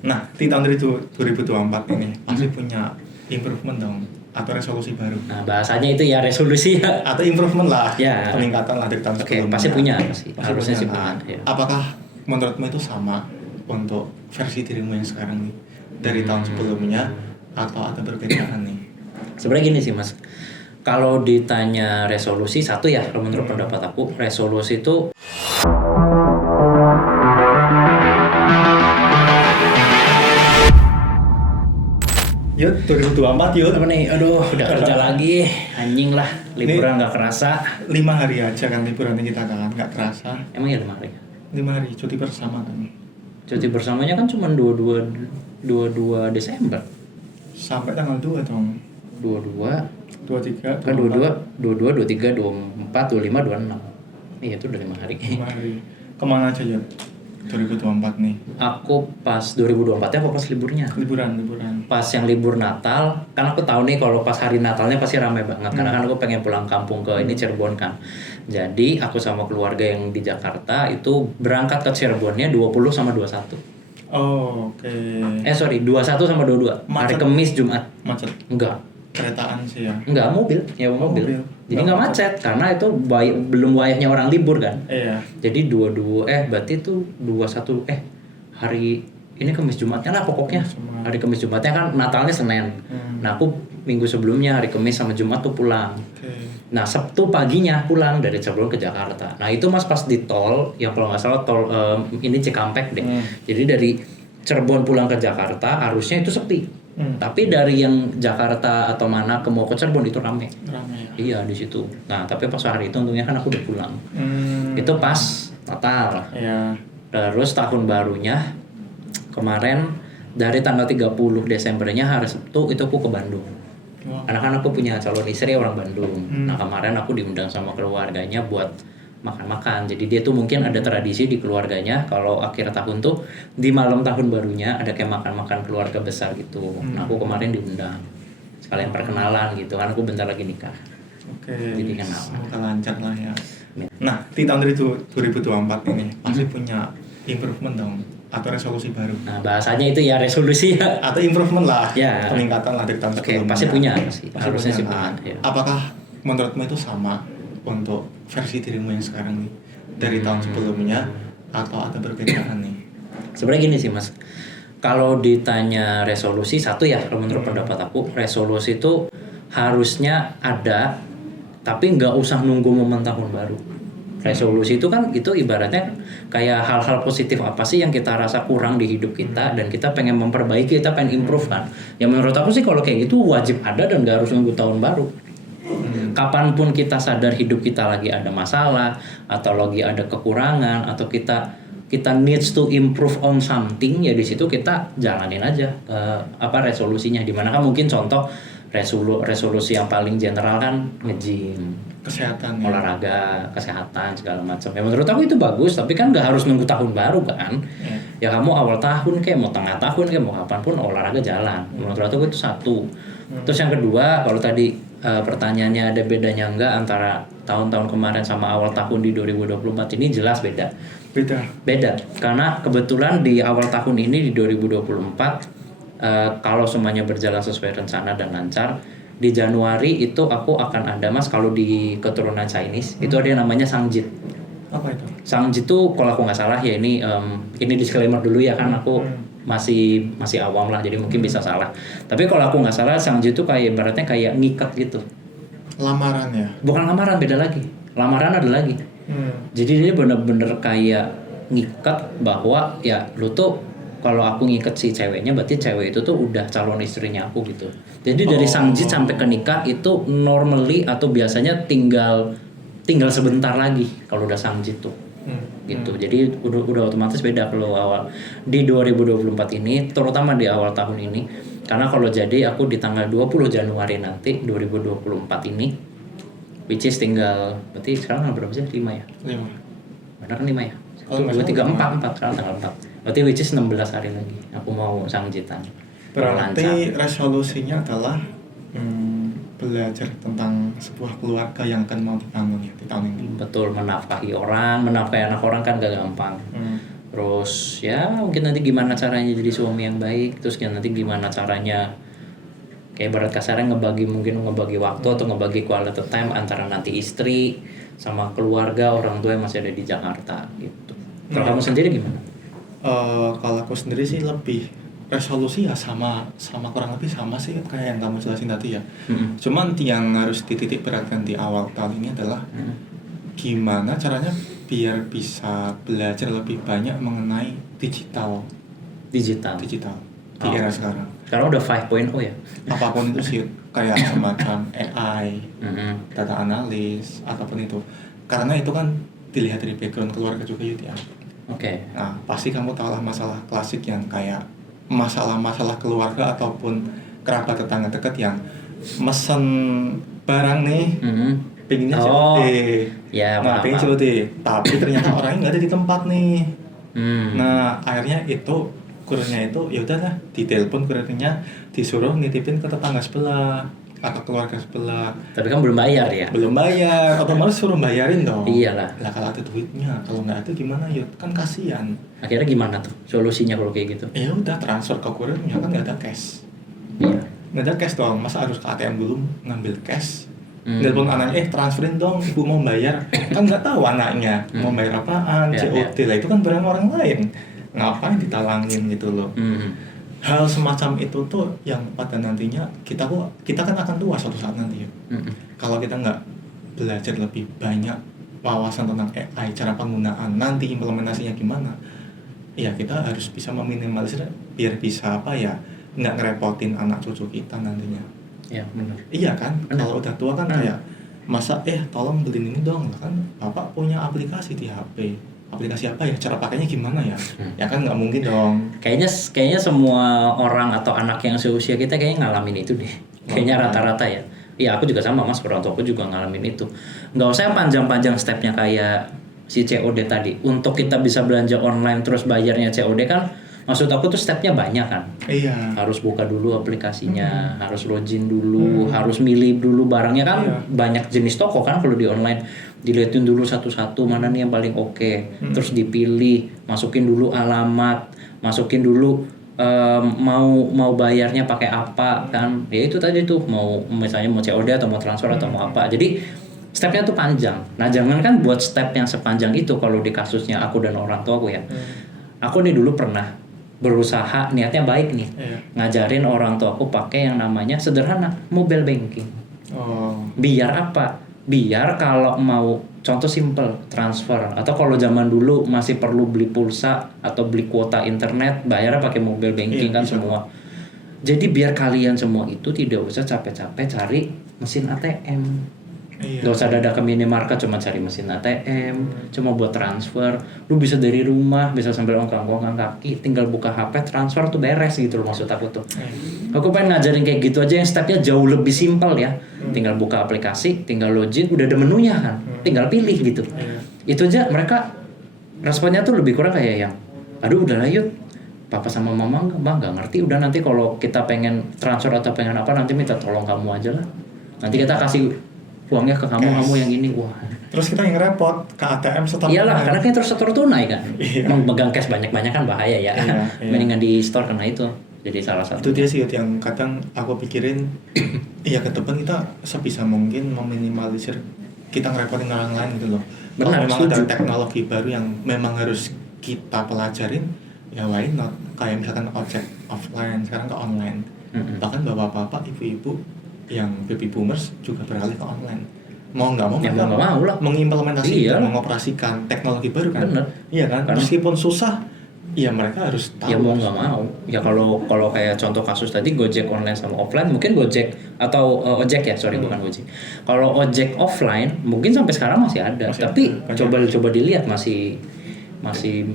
Nah, di tahun 2024 ini pasti punya improvement dong atau resolusi baru. Nah, bahasanya itu ya resolusi ya. Atau improvement lah, Ya. peningkatan lah dari tahun sebelumnya. Pasti punya, harusnya sih punya. punya. Ya. Apakah menurutmu itu sama untuk versi dirimu yang sekarang nih dari tahun sebelumnya atau ada perbedaan nih? Sebenarnya gini sih Mas, kalau ditanya resolusi satu ya, kalau menurut pendapat aku resolusi itu Yuk, 2024 yuk. apa nih? Aduh, udah kerja lagi, anjing lah, liburan nggak kerasa. 5 hari aja kan liburannya kita kan, nggak terasa. Emang ya 5 hari? 5 hari cuti bersama kan. Cuti bersamanya kan cuma 22 Desember. Sampai tanggal 2 dong. 22 23 kan 22, 23, 24, 25, 26. Iya itu udah 5 hari. 5 hari. Kemana aja ya? 2024 nih. Aku pas 2024 ya, aku pas liburnya. Liburan. Pas yang libur Natal, kan aku tahu nih kalau pas hari Natalnya pasti ramai banget. Karena kan aku pengen pulang kampung ke ini Cirebon kan. Jadi aku sama keluarga yang di Jakarta itu berangkat ke Cirebonnya 20 sama 21. Oh, oke. 21 sama 22. Hari Macet. Kamis, Jumat. Macet. Enggak. Keretaan sih ya. Enggak, mobil. Mobil. Jadi nggak macet karena itu belum wayahnya orang libur kan. Iya. Jadi 22 berarti itu 21 hari ini Kamis Jumatnya lah pokoknya. Hari Kamis Jumatnya kan Natalnya Senin. Nah, aku minggu sebelumnya hari Kamis sama Jumat tuh pulang. Oke. Nah, Sabtu paginya pulang dari Cirebon ke Jakarta. Nah, itu Mas pas di tol, yang kalau nggak salah tol ini Cikampek deh. Jadi dari Cirebon pulang ke Jakarta harusnya itu sepi. Tapi dari yang Jakarta atau mana mau ke Cirebon itu rame ya? Iya di situ. Nah tapi pas hari itu untungnya kan aku udah pulang. Itu pas Natal. Iya. Terus tahun barunya kemarin dari tanggal 30 Desembernya hari Sabtu itu aku ke Bandung. Karena kan aku punya calon istri orang Bandung. Nah kemarin aku diundang sama keluarganya buat makan-makan. Jadi dia tuh mungkin ada tradisi di keluarganya kalau akhir tahun tuh di malam tahun barunya ada kayak makan-makan keluarga besar gitu. Nah aku kemarin diundang sekalian perkenalan gitu kan, aku bentar lagi nikah. Oke. Jadi kenal. Semoga lancar lah ya. Nah di tahun 2024 ini pasti punya improvement dong atau resolusi baru. Nah bahasanya itu ya resolusi ya. Atau improvement lah, Ya. peningkatan lah dari tahun sebelumnya. Pasti punya harusnya sih punya. punya. Ya. Apakah menurutmu itu sama untuk versi dirimu yang sekarang nih dari tahun sebelumnya atau ada perbedaan nih? Sebenarnya gini sih Mas, kalau ditanya resolusi satu ya, kalau menurut pendapat aku resolusi itu harusnya ada, tapi nggak usah nunggu momen tahun baru. Resolusi itu kan itu ibaratnya kayak hal-hal positif apa sih yang kita rasa kurang di hidup kita dan kita pengen memperbaiki, kita pengen improve kan. Ya menurut aku sih kalau kayak gitu wajib ada dan nggak harus nunggu tahun baru. Kapanpun kita sadar hidup kita lagi ada masalah atau lagi ada kekurangan atau kita needs to improve on something, ya di situ kita jalanin aja resolusinya. Dimana kan mungkin contoh resolusi yang paling general kan nge-gym, Kesehatan, olahraga, kesehatan segala macam. Ya menurut aku itu bagus, tapi kan nggak harus nunggu tahun baru kan. Ya kamu awal tahun kayak mau tengah tahun kayak mau kapanpun olahraga jalan. Menurut aku itu satu. Terus yang kedua, kalau tadi pertanyaannya ada bedanya enggak antara tahun-tahun kemarin sama awal tahun di 2024 ini, jelas beda. Karena kebetulan di awal tahun ini di 2024 kalau semuanya berjalan sesuai rencana dan lancar, di Januari itu aku akan ada Mas, kalau di keturunan Chinese itu ada yang namanya Sangjit. Apa itu? Sangjit itu kalau aku nggak salah ya ini disclaimer dulu ya kan, aku masih awam lah jadi mungkin bisa salah. Tapi kalau aku nggak salah Sangjit itu kayak ibaratnya kayak ngikat gitu. Lamaran ya? Bukan lamaran, beda lagi. Lamaran ada lagi. Jadi dia bener-bener kayak ngikat bahwa ya lu tuh kalau aku ngikat si ceweknya berarti cewek itu tuh udah calon istrinya aku gitu. Jadi dari Sangjit sampai ke nikah itu normally atau biasanya tinggal sebentar lagi kalau udah Sangjit tuh. Gitu. Jadi udah otomatis beda kalau awal di 2024 ini, terutama di awal tahun ini. Karena kalau jadi aku di tanggal 20 Januari nanti 2024 ini, which is tinggal berarti sekarang berapa sih? 5 ya? 5. Benar kan 5 ya? 1 2 3 4 sekarang tanggal 4. Berarti which is 16 hari lagi aku mau Sangjitan. Berarti resolusinya adalah belajar tentang sebuah keluarga yang akan mau dibangun ya di tahun ini. Betul, menafkahi anak orang kan gak gampang. Terus ya mungkin nanti gimana caranya jadi suami yang baik, terus nanti gimana caranya kayak barat kasarnya ngebagi waktu atau ngebagi quality time antara nanti istri sama keluarga orang tua yang masih ada di Jakarta gitu. Kalau kamu sendiri gimana? Kalau aku sendiri sih lebih resolusi ya sama kurang lebih sama sih kayak yang kamu jelasin tadi ya. Cuman yang harus dititik beratkan di awal tahun ini adalah gimana caranya biar bisa belajar lebih banyak mengenai digital di era sekarang. Karena udah 5.0 ya. Apapun itu sih kayak semacam AI, data analis ataupun itu. Karena itu kan dilihat dari background keluarga juga ya. Oke. Nah, pasti kamu tahu lah masalah klasik yang kayak masalah keluarga ataupun kerabat tetangga dekat yang mesen barang nih, pengennya COD. Ya, nah, pengen COD, tapi ternyata orangnya nggak ada di tempat nih. Nah, akhirnya itu kurirnya itu ya udahlah, ditelepon kurirnya, disuruh nitipin ke tetangga sebelah atau keluarga sebelah. Tapi kan belum bayar ya? Belum bayar, otomatis suruh bayarin dong. Iyalah. Lah kalau ada duitnya, kalau nggak ada gimana ya? Kan kasihan. Akhirnya gimana tuh solusinya kalau kayak gitu? Ya udah transfer ke kurirnya, kan nggak ada cash. Iya. Nggak ada cash dong, masa harus ke ATM dulu ngambil cash? Telepon anaknya, transferin dong, ibu mau bayar. Kan nggak tahu anaknya mau bayar apaan, COD lah itu kan barang orang lain. Ngapain ditalangin gitu loh. Hal semacam itu tuh yang pada nantinya kita kan akan tua suatu saat nanti ya. Kalau kita nggak belajar lebih banyak wawasan tentang AI, cara penggunaan, nanti implementasinya gimana, ya kita harus bisa meminimalisir biar bisa nggak ngerepotin anak cucu kita nantinya. Ya benar. Iya kan, kalau udah tua kan kayak masa tolong beliin ini dong, kan bapak punya aplikasi di HP. Aplikasi apa ya, cara pakainya gimana ya? Ya kan nggak mungkin dong. Kayaknya semua orang atau anak yang seusia kita kayaknya ngalamin itu deh. Kayaknya rata-rata ya. Iya, aku juga sama Mas, orang tua aku juga ngalamin itu. Nggak usah panjang-panjang stepnya kayak si COD tadi. Untuk kita bisa belanja online terus bayarnya COD kan, maksud aku tuh stepnya banyak kan. Iya. Harus buka dulu aplikasinya, harus login dulu, harus milih dulu barangnya kan. Banyak jenis toko kan kalau di online. Dilihatin dulu satu-satu mana nih yang paling oke. Terus dipilih, masukin dulu alamat, masukin dulu mau bayarnya pakai apa kan. Ya itu tadi tuh, misalnya mau COD atau mau transfer atau mau apa. Jadi stepnya tuh panjang. Nah, jangan kan buat step yang sepanjang itu kalau di kasusnya aku dan orang tua aku ya. Aku nih dulu pernah berusaha, niatnya baik nih, ngajarin orang tua aku pakai yang namanya sederhana, mobile banking. Biar apa? Biar kalau mau, contoh simple, transfer, atau kalau zaman dulu masih perlu beli pulsa atau beli kuota internet, bayarnya pakai mobile banking kan semua. Jadi biar kalian semua itu tidak usah capek-capek cari mesin ATM. Gak usah dadak ke minimarket cuma cari mesin ATM, cuma buat transfer. Lu bisa dari rumah, bisa sambil ongkang-ongkang kaki, tinggal buka HP, transfer tuh beres gitu loh maksud aku tuh. Aku pengen ngajarin kayak gitu aja yang stepnya jauh lebih simpel ya. Tinggal buka aplikasi, tinggal login, udah ada menunya kan, tinggal pilih gitu. Itu aja mereka responnya tuh lebih kurang kayak yang, aduh udah lah yuk, papa sama mama nggak ngerti, udah nanti kalau kita pengen transfer atau pengen apa nanti minta tolong kamu aja lah. Nanti kita kasih uangnya ke kamu yang ini. Wah. Terus kita yang repot ke ATM setor. Iyalah, karena kita terus setor tunai kan. Memegang cash banyak-banyak kan bahaya ya. Mendingan di store karena itu. Jadi salah satu. Itu dia sih yang kadang aku pikirin. Iya, ke depan kita sebisa mungkin meminimalisir kita ngerepotin orang lain gitu loh. Benar, kalau memang ada teknologi baru yang memang harus kita pelajarin, ya why not? Kayak misalkan ojek offline sekarang ke online. Bahkan bapak-bapak, ibu-ibu yang baby boomers juga beralih ke online. Mau nggak mau, ya, mau lah mengimplementasikan, mengoperasikan teknologi baru kan. Bener. Iya kan. Karena meskipun susah, ya mereka harus tahu. Ya mau nggak mau. Ya kalau kayak contoh kasus tadi Gojek online sama offline, mungkin Gojek atau ojek ya, bukan Gojek. Kalau ojek offline mungkin sampai sekarang masih ada. Tapi coba dilihat masih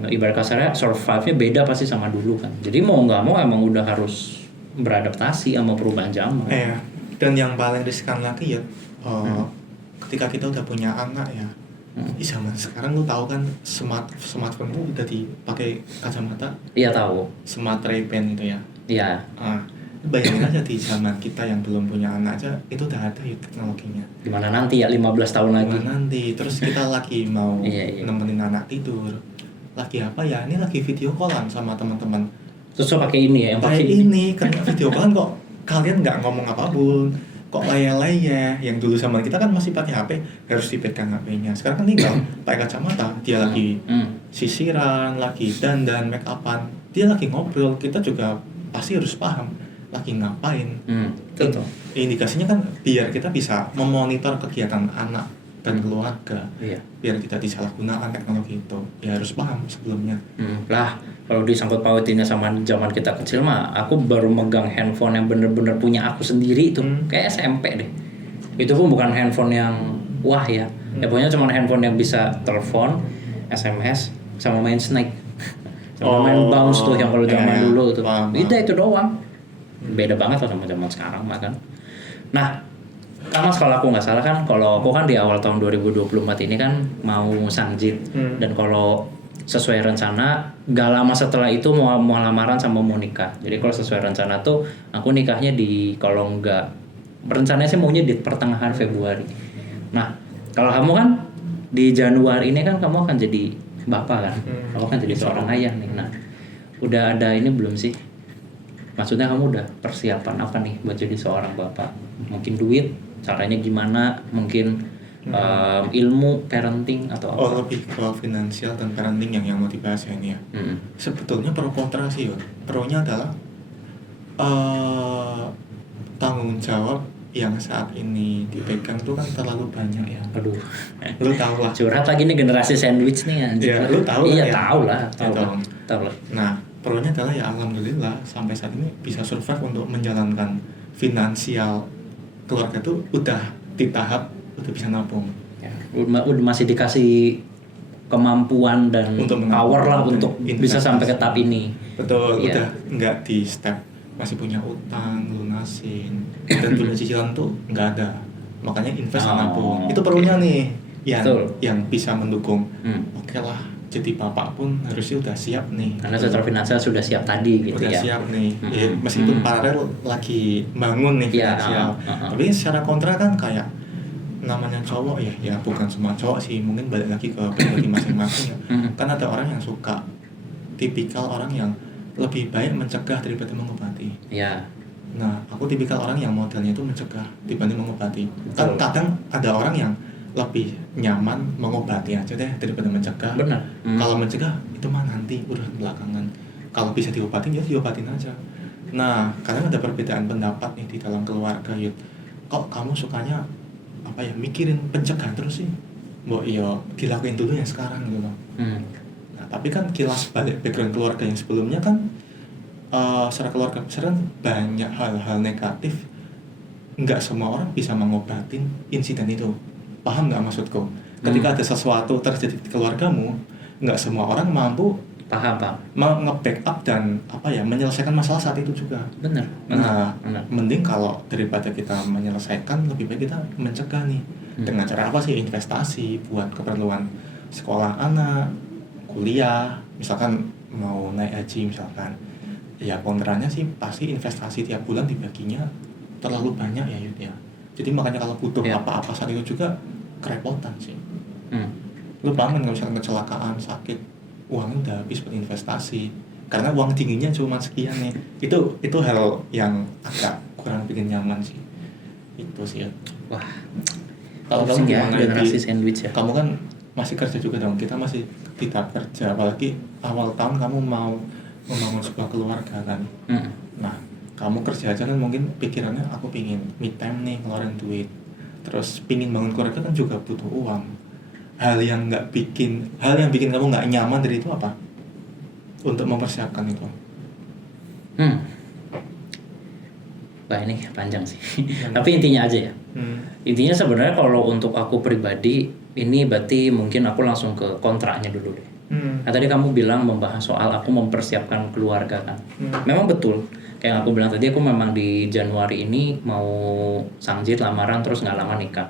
ibarat kasarnya survive-nya beda pasti sama dulu kan. Jadi mau nggak mau emang udah harus beradaptasi sama perubahan zaman. Dan yang paling riskan lagi ya, ketika kita udah punya anak ya, di zaman sekarang lu tahu kan smartphone itu udah dipakai kacamata. Iya tahu. Smart Ray-Ban itu ya. Iya. Bayangin aja di zaman kita yang belum punya anak aja itu udah ada ya teknologinya. Gimana nanti ya 15 tahun lagi. Gimana nanti, terus kita lagi mau nemenin anak tidur, lagi apa ya, ini lagi video callan sama teman-teman. Terus lo pakai ini ya, yang Pakai pakai ini kan video callan kok kalian nggak ngomong apapun, kok leye-leye. Yang dulu zaman kita kan masih pakai HP, harus dipegang HP-nya. Sekarang kan tinggal pakai kacamata, dia lagi sisiran, lagi dandan, make upan, dia lagi ngobrol, kita juga pasti harus paham lagi ngapain. Betul. Indikasinya kan biar kita bisa memonitor kegiatan anak dan keluarga, Iya. biar tidak disalahgunakan teknologi itu, ya harus paham sebelumnya. Lah kalau disangkut pautinnya sama zaman kita kecil mah, aku baru megang handphone yang bener-bener punya aku sendiri itu kayak SMP deh. Itu pun bukan handphone yang wah ya, ya pokoknya cuma handphone yang bisa telepon, SMS, sama main Snake, sama main bounce tuh yang kalau zaman dulu tuh. Itu doang. Beda banget lah sama zaman sekarang mah kan. Nah, sama kalau aku nggak salah kan, kalau aku kan di awal tahun 2024 ini kan mau sanjit, dan kalau sesuai rencana gak lama setelah itu mau lamaran sama mau nikah. Jadi kalau sesuai rencana tuh aku nikahnya kalau nggak, rencananya sih maunya di pertengahan Februari. Nah kalau kamu kan di Januari ini kan kamu akan jadi bapak kan, kamu kan jadi seorang ayah nih. Nah udah ada ini belum sih? Maksudnya kamu udah persiapan apa nih buat jadi seorang bapak? Mungkin duit, caranya gimana? Mungkin ilmu parenting atau apa? Oh, lebih ke finansial dan parenting yang mau dibahas ya ini ya. Sebetulnya pro kontra sih, pro-nya adalah tanggung jawab yang saat ini dipegang tuh kan terlalu banyak ya. Aduh, lu tahu lah. Curhat lagi nih generasi sandwich nih anjir. Ya, lu tahu iya, lah ya. Tahu lah. Nah, pro-nya adalah ya alhamdulillah sampai saat ini bisa survive untuk menjalankan finansial keluarga tuh udah di tahap udah bisa nabung. Ya, udah masih dikasih kemampuan dan untuk power lah untuk bisa sampai ke tahap ini. Betul, ya. Udah nggak di step masih punya utang, lunasin, dan punya cicilan tuh nggak ada. Makanya invest nabung. Itu perlunya nih yang bisa mendukung. Oke lah, jadi bapak pun harusnya udah siap nih. Karena secara finansial sudah siap tadi gitu udah ya. Siap nih. Ya, meskipun paralel lagi bangun nih finansial. Tapi secara kontra kan kayak namanya cowok ya bukan semua cowok sih, mungkin balik lagi ke pribadi masing-masing ya. Kan ada orang yang suka tipikal orang yang lebih baik mencegah daripada mengobati. Ya. Nah, aku tipikal orang yang modelnya itu mencegah dibanding mengobati. Kan kadang ada orang yang lebih nyaman mengobati aja deh daripada mencegah. Benar. Kalau mencegah itu mah nanti udah belakangan. Kalau bisa diobatin ya diobatin aja. Nah, kadang ada perbedaan pendapat nih di dalam keluarga ya. Kok kamu sukanya apa ya mikirin pencegahan terus sih? Mbok iya dilakuin dulu yang sekarang gitu loh. Nah, tapi kan kilas balik background keluarga yang sebelumnya kan secara keluarga besar kan banyak hal-hal negatif. Nggak semua orang bisa mengobatin insiden itu. Paham nggak maksudku? Ketika ada sesuatu terjadi di keluargamu, nggak semua orang mampu paham nge-backup dan menyelesaikan masalah saat itu juga. Benar. Mending kalau daripada kita menyelesaikan, lebih baik kita mencegah nih. Dengan cara apa sih? Investasi buat keperluan sekolah anak, kuliah, misalkan mau naik haji misalkan. Ya kontranya sih pasti investasi tiap bulan dibaginya terlalu banyak ya Yud ya. Jadi makanya kalau butuh apa-apa saat itu juga kerepotan sih. Lu bangun kalau misalkan kecelakaan, sakit, uangnya udah habis buat investasi. Karena uang dinginnya cuma sekian nih. Itu hal yang agak kurang bikin nyaman sih. Itu sih ya. Wah. Kalau kamu gimana generasi sandwich ya? Kamu kan masih kerja juga dong. Kita masih tidak kerja. Apalagi awal tahun kamu mau membangun sebuah keluarga kan. Nah, kamu kerja aja kan mungkin pikirannya aku pingin me time nih, ngeluarin duit. Terus pingin bangun keluarga kan juga butuh uang. Hal yang bikin kamu nggak nyaman dari itu apa? Untuk mempersiapkan itu. Wah ini panjang sih. Tapi intinya aja ya. Intinya sebenarnya kalau untuk aku pribadi ini berarti mungkin aku langsung ke kontraknya dulu deh. Nah tadi kamu bilang membahas soal aku mempersiapkan keluarga kan. Memang betul. Kayak aku bilang tadi, aku memang di Januari ini mau sangjit, lamaran, terus nggak lama nikah.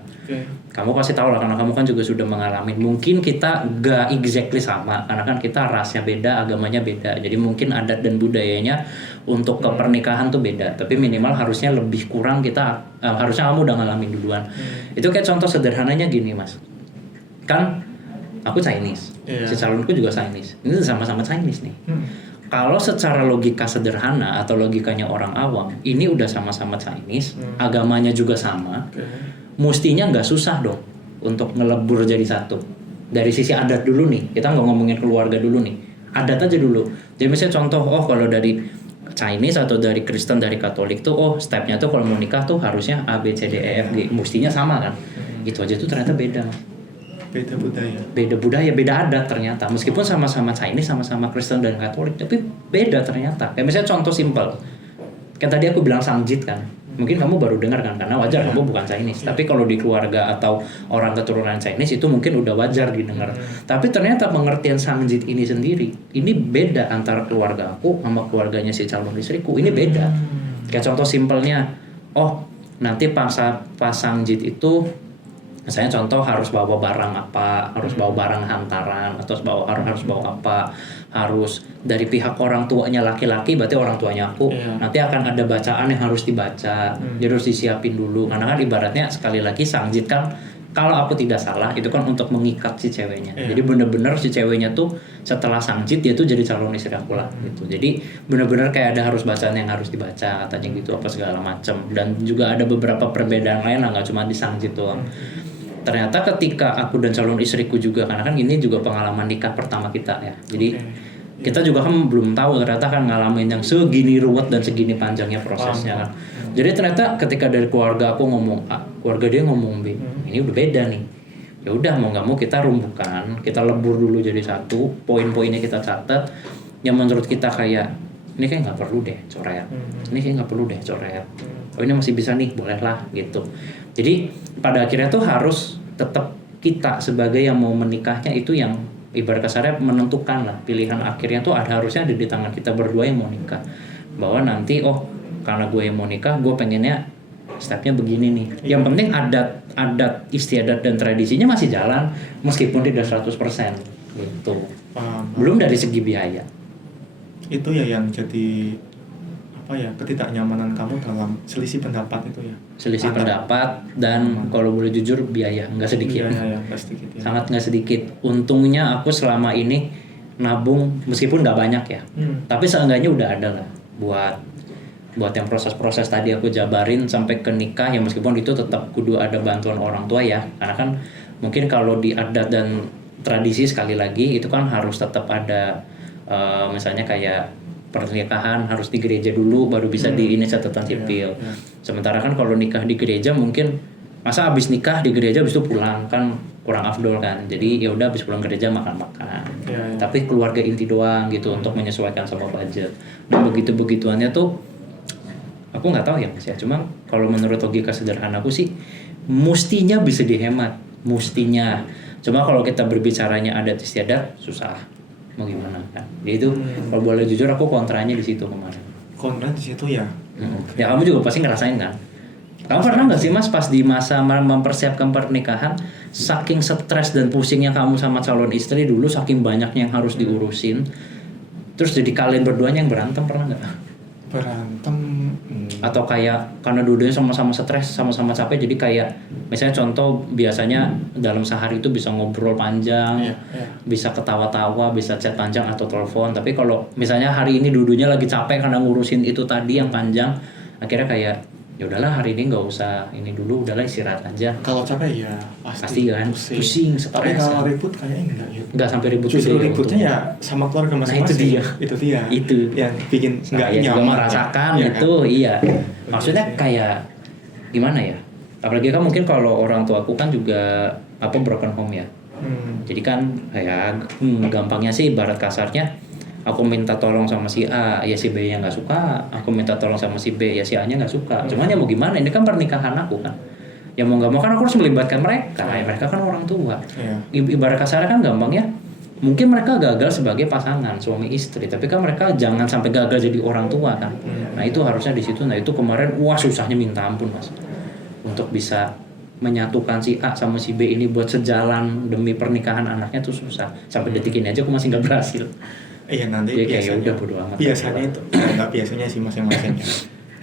Kamu pasti tahu lah, karena kamu kan juga sudah mengalami. Mungkin kita nggak exactly sama, karena kan kita rasnya beda, agamanya beda. Jadi mungkin adat dan budayanya untuk ke pernikahan tuh beda. Tapi minimal harusnya lebih kurang kita, harusnya kamu udah ngalamin duluan. Itu kayak contoh sederhananya gini mas. Kan aku Chinese, Iya. si calonku juga Chinese, ini sama-sama Chinese nih. Kalau secara logika sederhana atau logikanya orang awam, ini udah sama-sama Chinese, agamanya juga sama, mestinya nggak susah dong untuk ngelebur jadi satu. Dari sisi adat dulu nih, kita nggak ngomongin keluarga dulu nih, adat aja dulu. Jadi misalnya contoh, kalau dari Chinese atau dari Kristen, dari Katolik tuh, stepnya tuh kalau mau nikah tuh harusnya A, B, C, D, E, F, G, mestinya sama kan? Itu aja tuh ternyata beda. Beda budaya, beda adat ternyata. Meskipun sama-sama Chinese, sama-sama Kristen dan Katolik, tapi beda ternyata. Kayak misalnya contoh simpel, kan tadi aku bilang Sangjit kan, mungkin kamu baru dengar kan, karena wajar kamu bukan Chinese. Tapi kalau di keluarga atau orang keturunan Chinese itu mungkin udah wajar didengar. Tapi ternyata pengertian Sangjit ini sendiri, ini beda antara keluarga aku sama keluarganya si calon istriku. Ini beda. Kayak contoh simpelnya, nanti pas Sangjit itu, misalnya contoh harus bawa barang apa, harus bawa barang hantaran, atau harus bawa apa, harus dari pihak orang tuanya laki-laki, berarti orang tuanya aku, nanti akan ada bacaan yang harus dibaca, jadi harus disiapin dulu, karena kan ibaratnya sekali lagi Sangjit kan, kalau aku tidak salah itu kan untuk mengikat si ceweknya, jadi bener-bener si ceweknya tuh setelah Sangjit dia tuh jadi calon istri aku lah, gitu. Jadi bener-bener kayak ada harus bacaan yang harus dibaca, katanya gitu apa segala macam, dan juga ada beberapa perbedaan lain lah, nggak cuma di Sangjit doang. Ternyata ketika aku dan calon istriku juga, karena kan ini juga pengalaman nikah pertama kita ya, jadi kita juga kan belum tahu ternyata kan ngalamin yang segini ruwet dan segini panjangnya prosesnya kan. Jadi ternyata ketika dari keluarga aku ngomong A, keluarga dia ngomong B, ini udah beda nih. Ya udah mau nggak mau kita rumbukan, kita lebur dulu jadi satu, poin-poinnya kita catat, yang menurut kita kayak ini kayak nggak perlu deh coret, ini kayak nggak perlu deh coret, ini masih bisa nih, bolehlah gitu. Jadi pada akhirnya tuh harus tetap kita sebagai yang mau menikahnya itu yang ibarat kasarnya menentukan lah, pilihan akhirnya tuh harusnya ada di tangan kita berdua yang mau nikah, bahwa nanti karena gue yang mau nikah, gue pengennya stepnya begini nih. Yang penting adat istiadat dan tradisinya masih jalan meskipun tidak 100% gitu. Belum dari segi biaya. Itu ya yang jadi ketidaknyamanan kamu dalam selisih pendapat itu ya. Selisih pendapat dan kalau boleh jujur biaya nggak sedikit. Nggak sedikit ya. Sangat nggak sedikit. Untungnya aku selama ini nabung meskipun nggak banyak ya. Tapi seenggaknya udah ada lah buat yang proses-proses tadi aku jabarin sampai ke nikah ya, meskipun itu tetap kudu ada bantuan orang tua ya. Karena kan mungkin kalau di adat dan tradisi sekali lagi itu kan harus tetap ada misalnya kayak pernikahan harus di gereja dulu baru bisa di ini catatan sipil. Sementara kan kalau nikah di gereja mungkin masa abis nikah di gereja abis itu pulang kan kurang afdol kan. Jadi ya udah abis pulang gereja makan-makan. Tapi keluarga inti doang gitu untuk menyesuaikan sama budget. Dan begitu-begituannya tuh aku nggak tahu ya Mas ya. Cuma kalau menurut logika sederhana aku sih mestinya bisa dihemat, mestinya. Cuma kalau kita berbicaranya adat istiadat susah. Mau gimana kan? Jadi itu kalau boleh jujur aku kontranya di situ kemarin. Kontra di situ ya. Ya kamu juga pasti ngerasain kan? Kamu pernah nggak sih Mas pas di masa mempersiapkan pernikahan saking stres dan pusingnya kamu sama calon istri dulu, saking banyaknya yang harus diurusin, terus jadi kalian berduanya yang berantem, pernah nggak? Berantem Atau kayak karena dua-duanya sama-sama stres, sama-sama capek, jadi kayak misalnya contoh biasanya dalam sehari itu bisa ngobrol panjang, bisa ketawa-tawa, bisa chat panjang atau telepon. Tapi kalau misalnya hari ini dua-duanya lagi capek karena ngurusin itu tadi yang panjang, akhirnya kayak ya udahlah hari ini nggak usah ini dulu, udahlah istirahat aja. Kalau capek ya pasti kan pusing tapi kalau ribut kayaknya enggak ya. Nggak sampai ribut. Justru ributnya ya sama keluarga masing-masing. Itu dia yang bikin nggak nyaman merasakan itu. Iya maksudnya kayak gimana ya, apalagi kan mungkin kalau orang tua aku kan juga broken home ya. Jadi kan kayak gampangnya sih ibarat kasarnya, aku minta tolong sama si A, ya si B-nya nggak suka. Aku minta tolong sama si B, ya si A-nya nggak suka. Cuman ya mau gimana, ini kan pernikahan aku kan. Ya mau nggak mau kan aku harus melibatkan mereka. Ya mereka kan orang tua. Ibarat kasarnya kan gampangnya, mungkin mereka gagal sebagai pasangan suami istri, tapi kan mereka jangan sampai gagal jadi orang tua kan. Nah itu harusnya di situ. Nah itu kemarin susahnya minta ampun Mas, untuk bisa menyatukan si A sama si B ini buat sejalan demi pernikahan anaknya tuh susah. Sampai detik ini aja aku masih nggak berhasil. Iya nanti ya, biasanya udah bodo amat. Biasanya itu nggak biasanya sih masing-masing.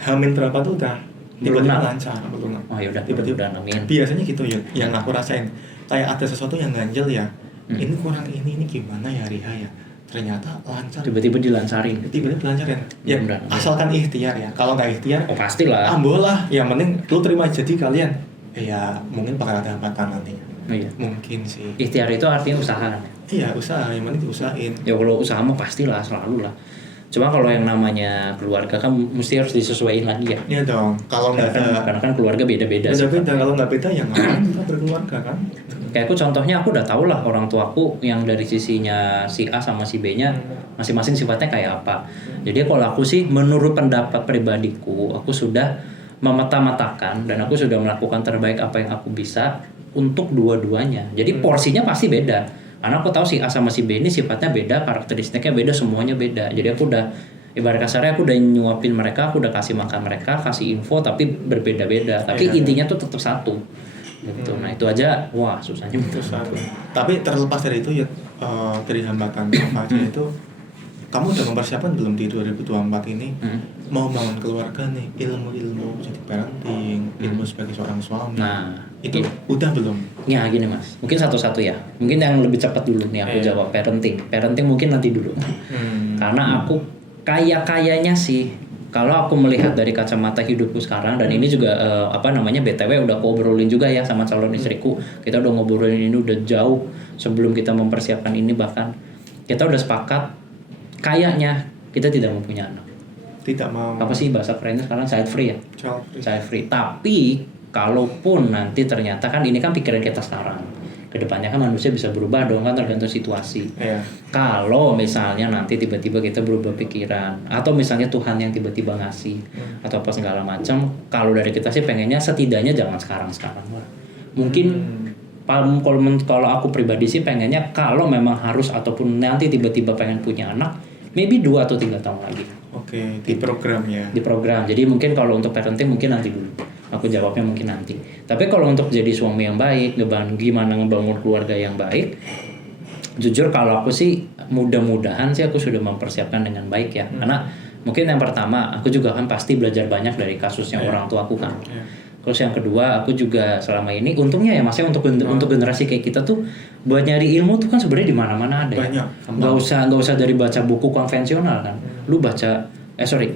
Hamin berapa tuh udah tiba-tiba lancar belum. Oh ya udah tiba-tiba amin. Biasanya gitu ya yang aku rasain, kayak ada sesuatu yang ganjel ya. ini kurang ini gimana ya Riha ya, ternyata lancar, tiba-tiba dilancarin. Dilancarin ya, asalkan ikhtiar ya. Kalau nggak ikhtiar, oh pastilah, ambo lah, yang penting lu terima jadi kalian ya, mungkin bakal ada hambatan nantinya. iya. Mungkin sih Ikhtiar itu artinya usaha. iya, usaha, yang penting diusahain Ya kalau usaha mah pastilah, selalu lah. Cuma kalau yang namanya keluarga kan mesti harus disesuaikan lagi ya. iya dong. Kalau nggak ada, Karena kan keluarga beda-beda. kalau nggak beda ya ngapain kita berkeluarga kan. Kayak aku contohnya, aku udah tau lah orang tuaku yang dari sisinya si A sama si B-nya masing-masing sifatnya kayak apa. Jadi kalau aku sih menurut pendapat pribadiku, aku sudah memeta-matakan dan aku sudah melakukan terbaik apa yang aku bisa untuk dua-duanya. Jadi porsinya pasti beda. Karena aku tahu si A sama si B ini sifatnya beda, karakteristiknya beda, semuanya beda. Jadi aku udah, ibarat kasarnya aku udah nyuapin mereka, aku udah kasih makan mereka, kasih info tapi berbeda-beda. Tapi intinya tuh tetap satu. Gitu. Nah itu aja, wah susahnya Susah. Tapi terlepas dari itu ya, dari hambatan apa aja itu, kamu udah mempersiapkan belum di 2024 ini mau bangun keluarga nih, ilmu jadi parenting, ilmu sebagai seorang suami. Nah itu udah belum? Ya gini mas, mungkin satu-satu ya. Mungkin yang lebih cepat dulu nih aku jawab parenting. Parenting mungkin nanti dulu. Karena aku kayaknya sih, kalau aku melihat dari kacamata hidupku sekarang, dan ini juga BTW udah aku obrolin juga ya sama calon istriku. Kita udah ngobrolin ini udah jauh sebelum kita mempersiapkan ini, bahkan kita udah sepakat kayaknya kita tidak mau punya anak. Tidak mau. Apa sih bahasa kerennya sekarang? Child free ya? Child free. Tapi kalaupun nanti ternyata kan ini kan pikiran kita sekarang. Kedepannya kan manusia bisa berubah dong, kan tergantung situasi. Kalau misalnya nanti tiba-tiba kita berubah pikiran, atau misalnya Tuhan yang tiba-tiba ngasih atau apa segala macam, kalau dari kita sih pengennya setidaknya jangan sekarang lah. Mungkin kalau aku pribadi sih pengennya kalau memang harus ataupun nanti tiba-tiba pengen punya anak, maybe 2 atau 3 tahun lagi. Oke, di program ya. Di program. Jadi mungkin kalau untuk parenting mungkin nanti dulu. Aku jawabnya mungkin nanti. Tapi kalau untuk jadi suami yang baik, gimana ngebangun keluarga yang baik, jujur kalau aku sih mudah-mudahan sih aku sudah mempersiapkan dengan baik ya. Karena mungkin yang pertama aku juga kan pasti belajar banyak dari kasusnya orang tua aku kan. Terus yang kedua, aku juga selama ini untungnya ya maksudnya untuk generasi kayak kita tuh buat nyari ilmu tuh kan sebenarnya di mana-mana ada. Banyak. Nggak usah dari baca buku konvensional kan.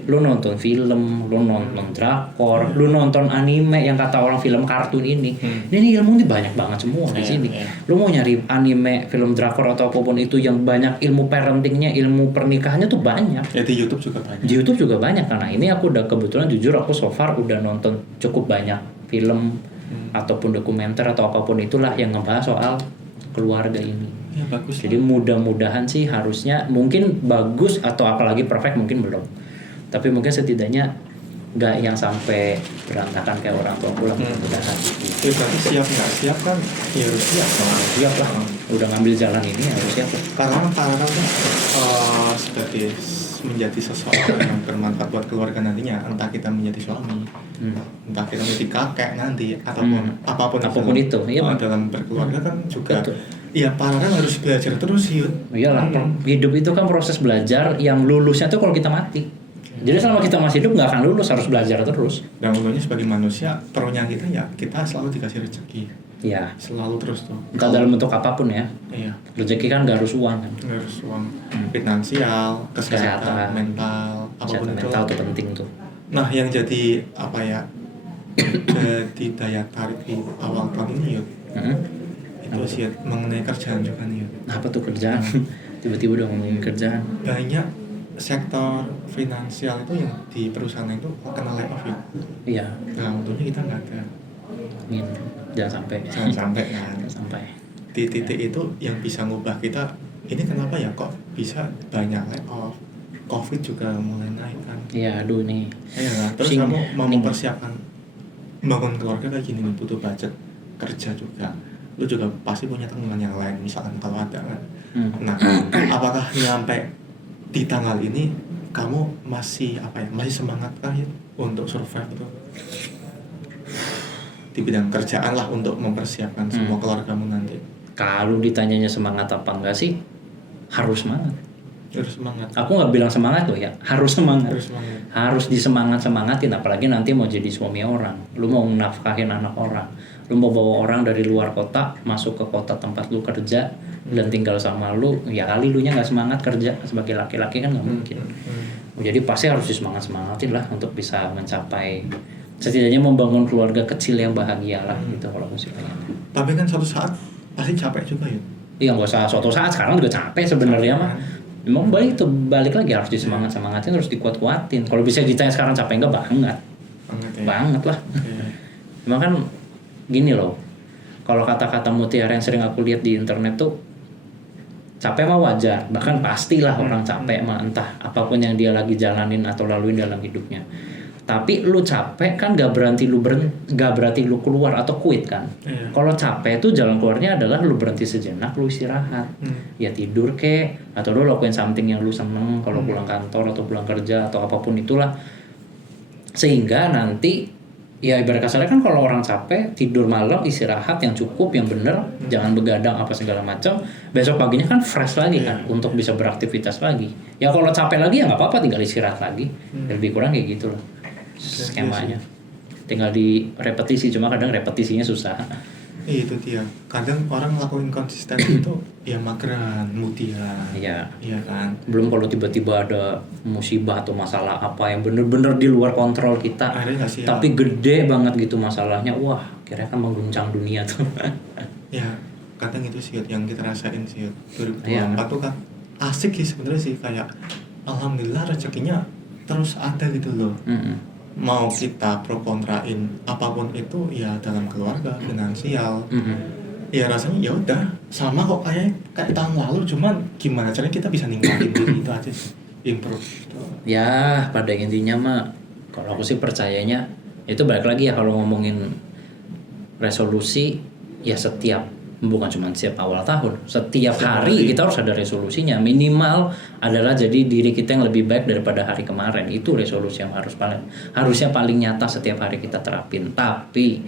Lu nonton film, lu nonton drakor, lu nonton anime yang kata orang film kartun ini. Ini ilmu ini banyak banget semua di sini. Lu mau nyari anime, film drakor atau apapun itu yang banyak ilmu parentingnya, ilmu pernikahannya tuh banyak. Ya di YouTube juga banyak. Di YouTube juga banyak. Karena ini aku udah kebetulan jujur aku so far udah nonton cukup banyak film ataupun dokumenter atau apapun itulah yang ngebahas soal keluarga ini. Ya bagus. Jadi mudah-mudahan sih harusnya mungkin bagus atau apalagi perfect mungkin belum. Tapi mungkin setidaknya nggak yang sampai berantakan kayak orang tua pulang mudah-mudahan. Ya berarti siap nggak siap kan? Ya harus siap. Siap lah. Udah ngambil jalan ini harus siap. Karena kan sebagai menjadi seseorang yang bermanfaat buat keluarga nantinya, entah kita menjadi suami, entah kita menjadi kakek nanti, ataupun apapun itu. Iya, dalam berkeluarga kan juga. Betul. Iya, kan harus belajar terus Yud. Iyalah, hidup itu kan proses belajar yang lulusnya tuh kalau kita mati. Jadi selama kita masih hidup nggak akan lulus, harus belajar terus. Dan untungnya sebagai manusia, perunya kita selalu dikasih rezeki. Iya. Selalu terus tuh. Entah dalam bentuk apapun ya. Iya. Rezeki kan nggak harus uang kan. Nggak harus uang. Finansial, kesehatan, mental, apapun itu. Mental tuh penting tuh. Nah, yang jadi jadi daya tarik di awal tahun ini Yud. Itu sih mengenai kerjaan juga nih Yud. Apa tuh kerjaan? Tiba-tiba udah ngomongin kerjaan. Banyak sektor finansial itu yang di perusahaan itu kena layoff ya. Iya. Nah, untungnya kita nggak ada. Jangan sampai Kan. Jangan sampai. Di titik itu yang bisa ngubah kita. Ini kenapa ya kok bisa banyak layoff? Covid juga mulai naik kan. Iya, aduh nih. Iya kan. Terus kamu mau mempersiapkan bangun keluarga kayak gini butuh budget kerja juga. Lu juga pasti punya tanggungan yang lain misalkan kalau ada kan. Nah, apakah nyampe di tanggal ini kamu masih semangat kah ya untuk survive itu di bidang kerjaan lah untuk mempersiapkan semua keluargamu nanti? Kalau ditanyanya semangat apa enggak sih, harus semangat. Harus semangat. Aku nggak bilang semangat loh ya, harus semangat. Harus disemangatin, apalagi nanti mau jadi suami orang, lu mau nafkahin anak orang, lu mau bawa orang dari luar kota masuk ke kota tempat lu kerja, dan tinggal sama lu, ya kali lu nya nggak semangat kerja sebagai laki-laki kan nggak mungkin. Jadi pasti harus disemangatin lah untuk bisa mencapai setidaknya membangun keluarga kecil yang bahagia lah gitu kalau aku sih pengen. Tapi kan suatu saat pasti capek juga ya. Iya nggak usah suatu saat, sekarang juga capek sebenarnya mah. Memang balik lagi harus disemangatin, harus dikuat-kuatin. Kalau bisa ditanya sekarang capek enggak banget. Banget lah. Memang kan gini loh. Kalau kata-kata mutiara yang sering aku lihat di internet tuh, capek mah wajar, bahkan pastilah orang capek mah, entah apapun yang dia lagi jalanin atau laluin dalam hidupnya. Tapi lu capek kan gak berarti lu keluar atau quit kan. Kalau capek itu jalan keluarnya adalah lu berhenti sejenak, lu istirahat. Ya tidur kek, atau lu lakuin something yang lu seneng kalau pulang kantor atau pulang kerja atau apapun itulah. Sehingga nanti ya ibarat kasarnya kan kalau orang capek tidur malam, istirahat yang cukup, yang bener, jangan begadang apa segala macam, besok paginya kan fresh lagi kan untuk bisa beraktivitas lagi. Ya kalau capek lagi ya nggak apa-apa, tinggal istirahat lagi. Lebih kurang kayak gitu loh skemanya. Tinggal di repetisi, cuma kadang repetisinya susah. Itu dia. Kadang orang ngelakuin konsisten itu ya mageran, mudian. Iya kan. Belum kalau tiba-tiba ada musibah atau masalah apa yang bener-bener di luar kontrol kita. Tapi gede banget gitu masalahnya. Wah, kira-kira kan mengguncang dunia tuh. Ya, kadang itu sih yang kita rasain sih. 2024 tuh kan asik sih sebenarnya sih, kayak alhamdulillah rezekinya terus ada gitu loh. Mau kita pro kontrain apapun itu ya dalam keluarga, finansial, ya rasanya ya udah sama kok kayak tahun lalu, cuman gimana caranya kita bisa ningkatin diri itu aja sih, improve. Ya pada intinya mah kalau aku sih percayanya itu balik lagi ya, kalau ngomongin resolusi ya bukan cuma setiap awal tahun, setiap hari kita harus ada resolusinya. Minimal adalah jadi diri kita yang lebih baik daripada hari kemarin. Itu resolusi yang harusnya paling nyata setiap hari kita terapin. Tapi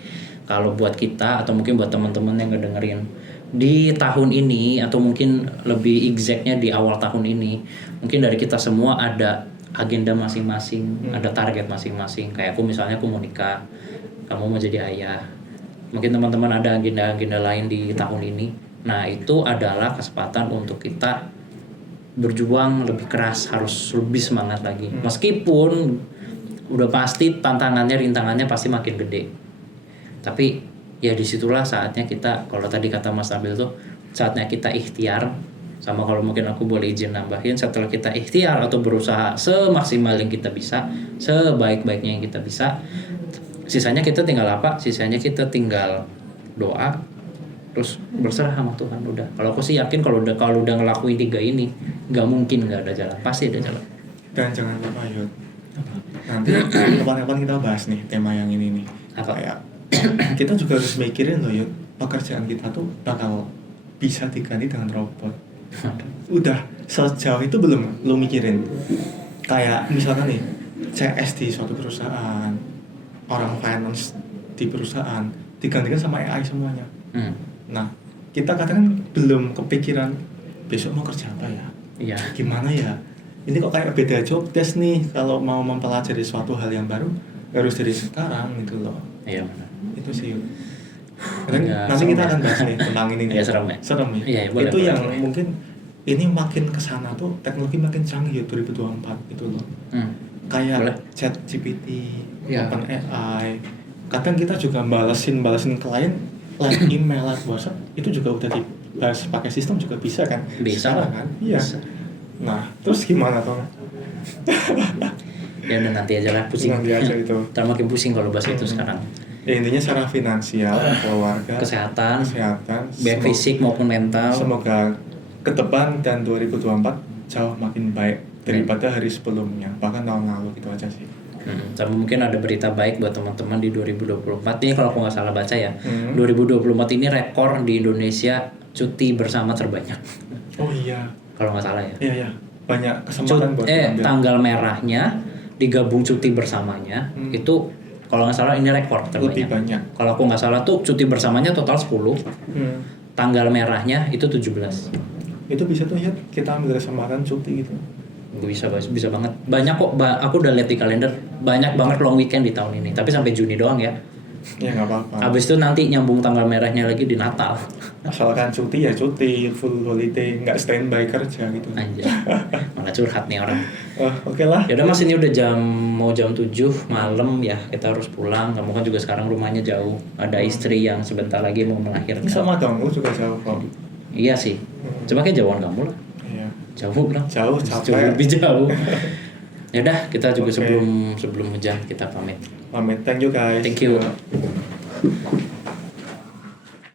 kalau buat kita atau mungkin buat teman-teman yang ngedengerin di tahun ini atau mungkin lebih exactnya di awal tahun ini, mungkin dari kita semua ada agenda masing-masing, ada target masing-masing. Kayak aku misalnya aku mau nikah, kamu mau jadi ayah. Mungkin teman-teman ada agenda-agenda lain di tahun ini. Nah itu adalah kesempatan untuk kita berjuang lebih keras, harus lebih semangat lagi. Meskipun udah pasti rintangannya pasti makin gede. Tapi ya disitulah saatnya kita, kalau tadi kata Mas Nabil tuh, saatnya kita ikhtiar. Sama kalau mungkin aku boleh izin nambahin, setelah kita ikhtiar atau berusaha semaksimal yang kita bisa, sebaik-baiknya yang kita bisa, sisanya kita tinggal apa? Sisanya kita tinggal doa, terus berserah sama Tuhan udah. Kalau aku sih yakin kalau udah ngelakuin 3 ini, nggak mungkin nggak ada jalan, pasti ada jalan. Dan jangan lupa Yud, nanti kapan-kapan kita bahas nih tema yang ini nih. Kayak kita juga harus mikirin loh Yud, pekerjaan kita tuh bakal bisa diganti dengan robot. Udah sejauh itu belum lo mikirin? Kayak misalkan nih CS di suatu perusahaan, orang finance di perusahaan digantikan sama AI semuanya. Nah, kita kadang belum kepikiran besok mau kerja apa ya? Iya. Gimana ya? Ini kok kayak beda job desk nih, kalau mau mempelajari suatu hal yang baru harus dari sekarang gitu loh. Iya benar. Itu sih. Nanti kita akan bahas nih tentang ini. Iya serem ya. Iya, boleh, itu boleh, yang boleh. mungkin ini makin kesana tuh teknologi makin canggih 2024 itu loh. Kayak ChatGPT, OpenAI. Kadang kita juga balesin klien lewat email, lewat WhatsApp, itu juga udah dibahas pakai sistem juga bisa kan? Bisa kan? Iya. Nah, terus gimana tuh? Ya udah nanti aja lah, pusing. Nanti aja itu. Ntar makin pusing kalau bahas itu sekarang. Ya intinya secara finansial, keluarga, kesehatan, baik semoga, fisik maupun mental. Semoga ke depan dan 2024 jauh makin baik daripada hari sebelumnya, bahkan tahun lalu, gitu aja sih. Tapi mungkin ada berita baik buat teman-teman di 2024 ini, kalau aku nggak salah baca ya. 2024 ini rekor di Indonesia cuti bersama terbanyak. Oh iya. Kalau nggak salah ya. Iya. Banyak kesempatan buat tanggal merahnya digabung cuti bersamanya itu kalau nggak salah ini rekor terbanyak. Lebih banyak. Kalau aku nggak salah tuh cuti bersamanya total 10. Tanggal merahnya itu 17. Itu bisa tuh ya kita ambil kesempatan cuti gitu. Bisa banget. Banyak kok, aku udah lihat di kalender, banyak banget long weekend di tahun ini. Tapi sampai Juni doang ya. Ya nggak apa-apa. Habis itu nanti nyambung tanggal merahnya lagi di Natal. Asalkan cuti ya cuti, full holiday, nggak standby kerja gitu. Anjir. Malah curhat nih orang. Oke lah. Ya udah Mas, ini udah mau jam 7 malam ya, kita harus pulang. Kamu kan juga sekarang rumahnya jauh. Ada istri yang sebentar lagi mau melahirkan. Ini sama dong, lu juga jauh kok. Iya sih. Cuma kayak jauhan kamu lah. Iya. Jauh lah. Jauh, capek. Lebih jauh. Ya udah, kita juga Oke. sebelum hujan kita pamit. Pamit, thank you guys. Thank you.